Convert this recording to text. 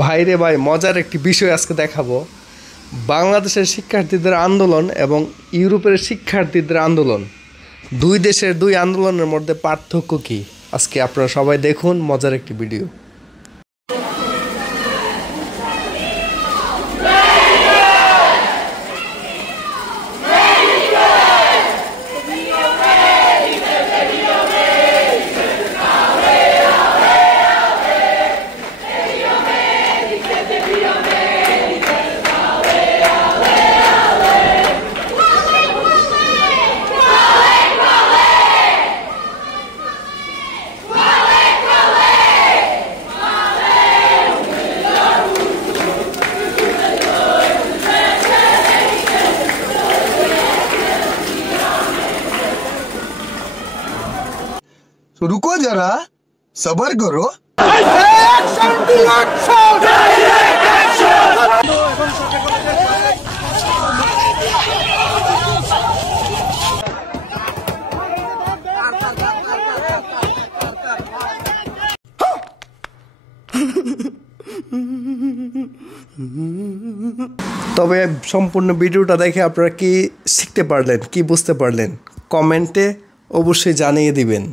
ভাইরে ভাই, মজার একটি বিষয় আজকে দেখাবো। বাংলাদেশের শিক্ষার্থীদের আন্দোলন এবং ইউরোপের শিক্ষার্থীদের আন্দোলন, দুই দেশের দুই আন্দোলনের মধ্যে পার্থক্য কী, আজকে আপনারা সবাই দেখুন মজার একটি ভিডিও। तो रुको जरा, सबर करो। তবে সম্পূর্ণ ভিডিওটা দেখে আপনারা কি শিখতে পারলেন, কি বুঝতে পারলেন, কমেন্টে অবশ্যই জানিয়ে দিবেন।